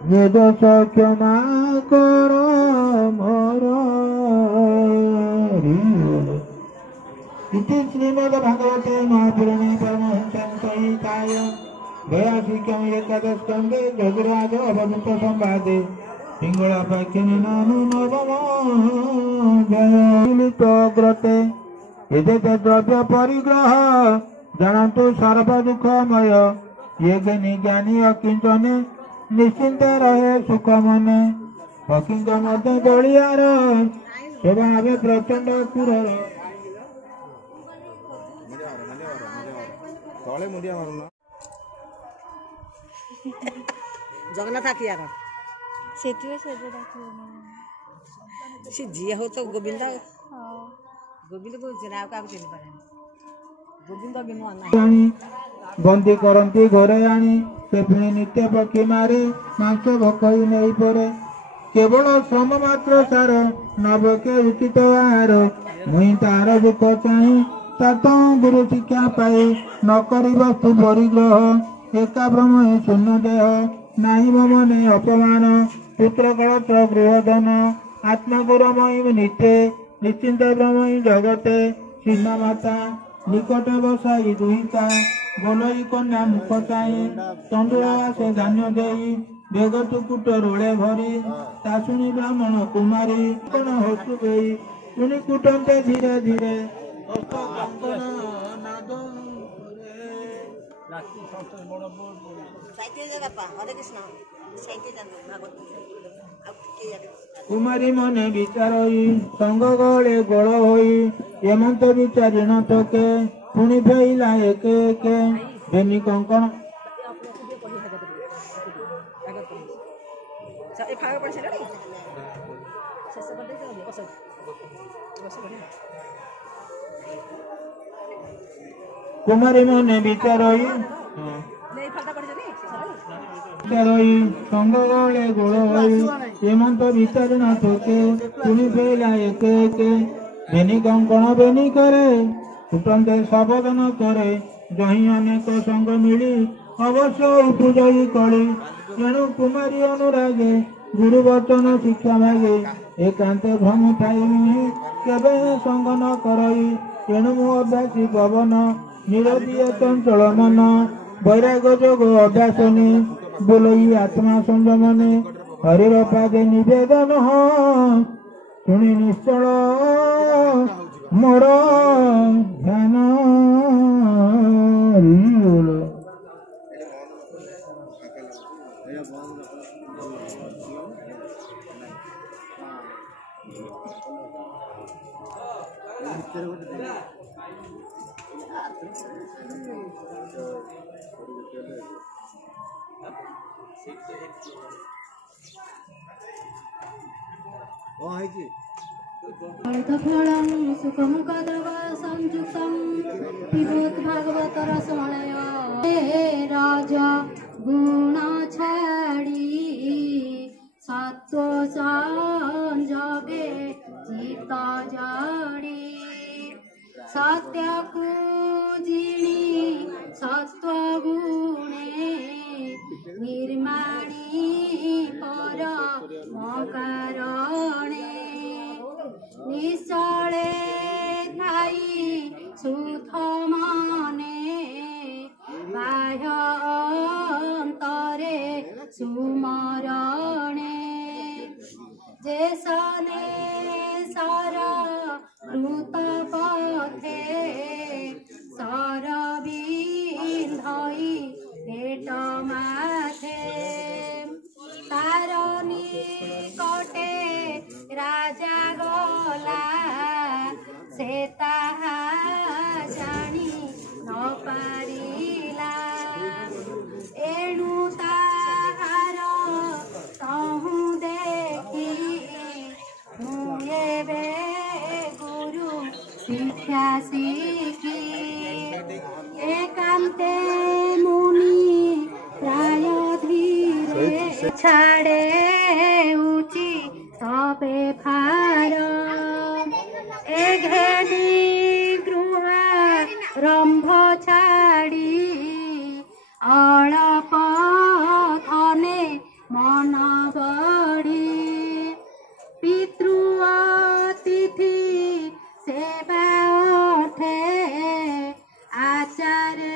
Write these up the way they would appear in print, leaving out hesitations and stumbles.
ये दोष क्षमा करो मोर। इति श्रीमद्भागवते महापुराणे परमहंस संहिताय 82 एकादश स्कंदे योगराज अवधूत संवादे पिंगलापाख्याने नाम नवम जयलितोग्रते यदेते द्रव्य परिग्रह जानतु सर्व दुःखमय ये ज्ञानी अकिंचने निश्चिंत रहे सुख मने पकिंग मध्य बलियार स्वभाव प्रचंड पुरर जगन्नाथ आखियार से जी हो तो गोविंद गोविंद को चिन्ह का चिन्ह पारे गोविंद बिनु अन्ना बंदी करती घरे आनी से पुणी नित्य पक्षी मारे मांस भकई नहीं पड़े केवल श्रम मात्र सार नबके उचित आहार मुई तार दुख चाही तत गुरु शिक्षा पाई न करी वस्तु परिग्रह एका ब्रह्म शून्य देह नाही मने अपमान पुत्र कलत्र गृहधन आत्मगुरमयी नित्य निश्चिंत ब्रह्म जगते सीमा माता निकट बसाई दुहिता बोलई कन्या मुख चाहे तंडुला से धान्य देई बेगतु कुट रोले भरी तासुनी ब्राह्मण कुमारी कण हसु गई सुनी कुटंते धीरे धीरे हस्त कंकण नाद कुमारी मने विचारई संग गले गोल होई एमंत विचारी न थके पुणी फेला एक एक बेनी कंकण कुमारी मने विचारई संग गले गोल होई एमंत विचारी न थके पुणी फेला एक एक बेनी कंकण बेनी करे फुटंते सावधान करे जही अनेक संग मिली अवश्य उपजयी कली तेणु कुमारी अनुरागे गुरु वचन शिक्षा मागे एकांते भ्रम ठाई नुहे केवे संग न करई तेणु मु अभ्यासी पवन निरदीय चंचल मन वैराग जोग अभ्यासने बोलई आत्मा संयमने हरिर पादे निवेदन शुणी निश्चल मोर ध्यान फलम सुखमुखदव संयुक्तम पिबोत भागवत रसमणय हे राजा गुण छाड़ी सत्व संजगे चित्त जड़ी सत्य पूजिणी सत्व गुणे निर्माणी पर मकारणे निश्चले थाई सुथ मने बाह्य अंतरे सुमरणे जेसने सर ऋत पथे सर बिंधई पेट माथे तार निकटे राजा गला से ताहा जानी न पारिला एणु ताहार तहु देखी मुए बे गुरु शिक्षा शिखी एकांते मुनि प्राय धीरे छाड़े उची तबे फार एघेनी गृह रंभ छाड़ी अळप धने मन बढे पितृ अतिथि सेवा अर्थे आचार्य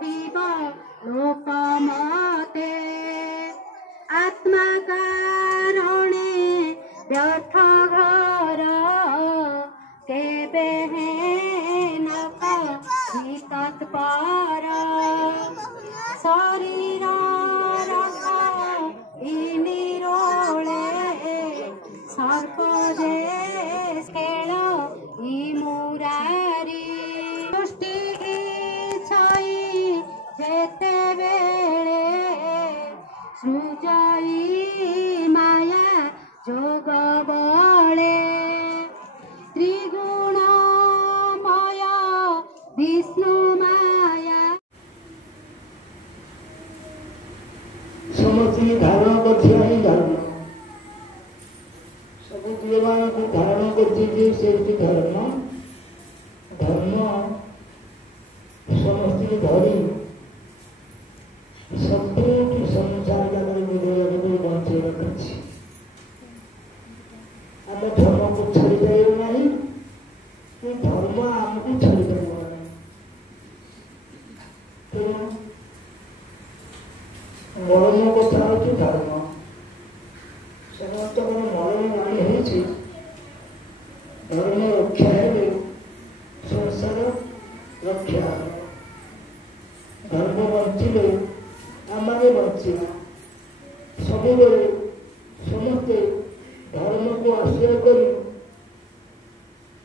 थिब लोकमते आत्मा कारणे व्यर्थ घर केबे न करी तत्पर शरीर रख निरोळे सर्प जे खेल मुरारी सृष्टि इच्छाई जेते बेले सृजई माया जोग बळे त्रिगुणमय विष्णु माया समस्ती धारण कर धर्म सब जीव मान को धारण कर धर्म धर्म समस्ती धरी सब संसार जगत बचे रखी आम धर्म को छाड़ी पार नहीं कि धर्म आमको छाड़ी पार तेणु मरण कथा हूँ धर्म समस्त मरण वाणी हो धर्म रक्षा है संसार रक्षा धर्म बंचिले आम बंचा सब समस्ते धर्म को आश्रय कर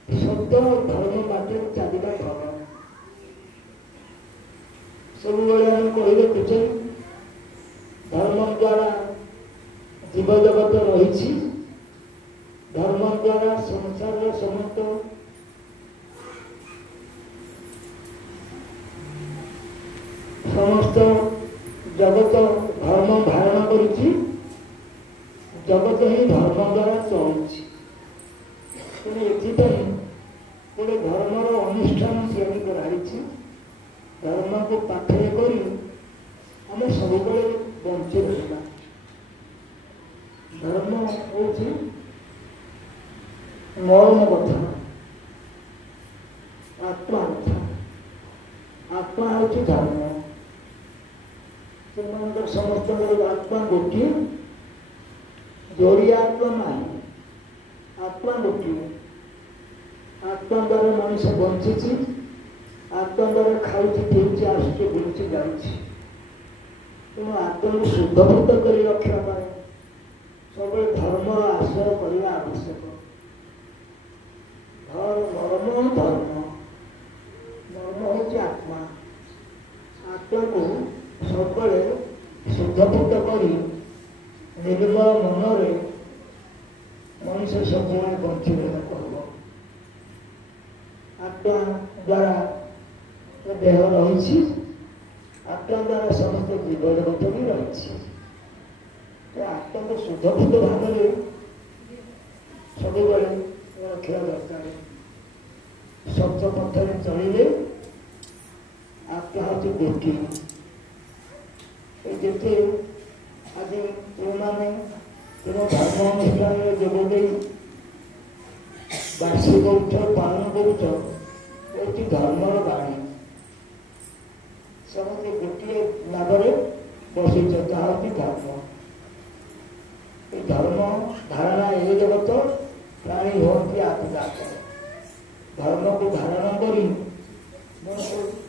सत्य धर्म बाटे चलवा भल सब कहे कुछ धर्म द्वारा जीव जगत रही धर्म द्वारा संसार समस्त समस्त जगत धर्म धारण कर जगत ही धर्म द्वारा चलुची गोटे धर्मर अनुष्ठान श्रेणी कराई धर्म को पाठे कर आम सब बंची रहा धर्म हूँ मरण कथा आत्मा कथा आत्मा हूँ धर्म से समस्त आत्मा गोटे जोड़ी आत्मा ना आत्मा गोटे आत्मा द्वारा मनुष्य बंची आत्मा द्वारा खाऊ पीछे आसुचे बुलूचे जाऊँगी तेणु आत्मा को शुद्धभूत कर रखा सब धर्म आश्रय करने आवश्यक धर्म धर्म हूँ आत्मा आत्मा को सब शुद्धभूत कर निर्मल मन मनुष्य सब बंची कर आत्मा द्वारा देह रही आत्मा द्वारा समस्त जीव जगत भी रही आत्मा को शुद्धभूत भाव सब रखा दरकार सत्य पथर चलिए आत्मा हूँ गोटी जिते आज तुमने तुम धर्म अनुष्ठान जोगदे वार्षिक उत्सव पालन कर धर्मर बाणी समस्त गोटे नागर बसई हूँ धर्म धर्म धारणा ये जगत प्राणी होती आत्मजात धर्म को धारण कर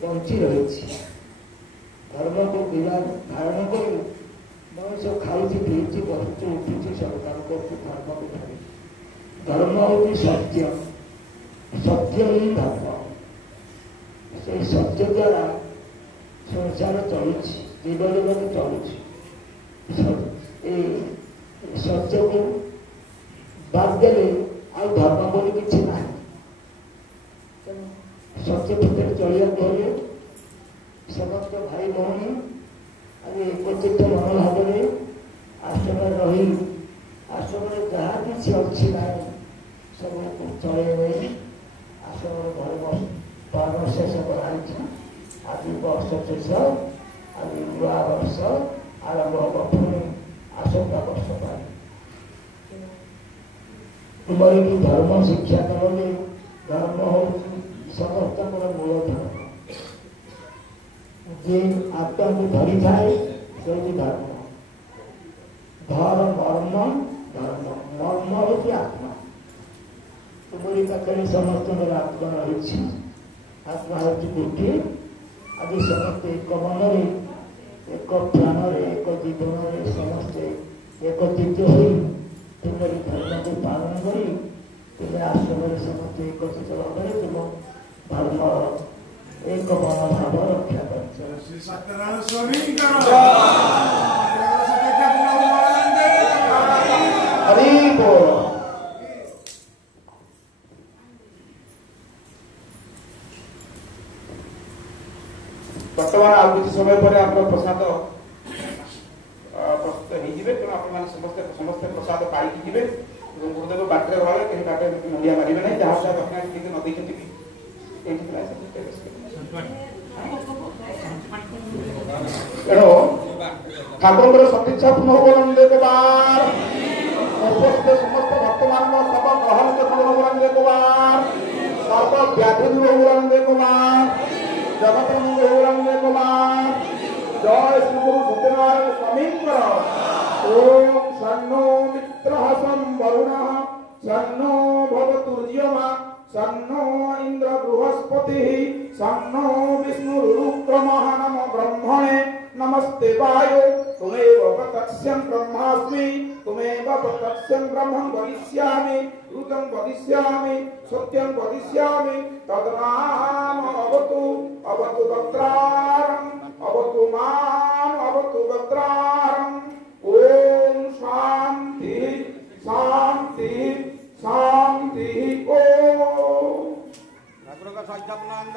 बंची रही धर्म को धारण कर मनुष्य खाऊ पीछे बसुचे उठुचे सब काम कर धर्म को धरी धर्म हूँ सत्य सत्य ही धर्म से सत्य द्वारा संसार चलुची जीव जगत चलुची सत्य को बाद देले आ धर्म बोली किसी ना सत्य भितर चलिया गले समस्त भाई भौणी आज एकत्रित मनोभाव आश्रम रही आश्रम जहाँ किसी अच्छी ना सब चल आश्रम घर पालन शेष कराई आज वर्ष शेष आज नूआ वर्ष आरंभ हम पुणी तुम्हारे की धर्म शिक्षा करोगे धर्म हो समस्त मूल धर्म जे आत्मा को धरी थाए से धर्म धर्म मर्म धर्म मर्म होती आत्मा तुम्हारी पाखे समस्त आत्मा रही आत्मा हूँ गोटे आज समस्त एक मन एक प्राण एक जीवन समस्ते एकत्रित हो तुम्हारी धर्म को पालन करी तुम्हें आश्रम समस्त एकत्रित भाव तुम धर्म एक मन भाव रक्षा कर हरि बोल बर्तमान आज किसी समय पर आप प्रसाद प्रस्तुत हो तेनाली समस्त प्रसाद पाई गुरुदेव बाटर रहा कहीं बाटे मुंडिया मारे ना जहाँ जहाँ दक्षिणा ठीक न तेणु ठाकुर सतीक्षा पुनः देवार उपस्थित समस्त भक्तमान सब ग्रहण देखुन देवार सर्व व्याधि दूर देवार जगत कुमार जय श्री गुरु सत्यनारायण स्वामी ओम सन्नो मित्र संवरुण सन्नो भवतुर्यमा सन्नो इंद्र बृहस्पति सन्नो विष्णु रुक्रमः नमो ब्रह्मणे नमस्ते वायो तुमेव प्रत्यक्षं ब्रह्मास्मि तुमेव प्रत्यक्षं ब्रह्मं वदिष्यामि ऋतं वदिष्यामि सत्यं वदिष्यामि तद्नाम अवतु अवतु वक्त्रारम् अवतु माम् अवतु वक्त्रारम् ओम शांति शांति शांति ओम ठाकुर का सत्यानंद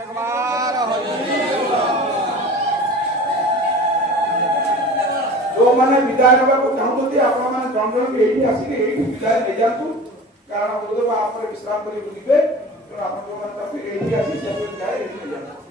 जो मैंने विदाय नवा को चाहते आप जन ये आसिक विदाय नहीं जातु कारण गुरुदेव आप विश्राम कर आप विदाय नहीं जातु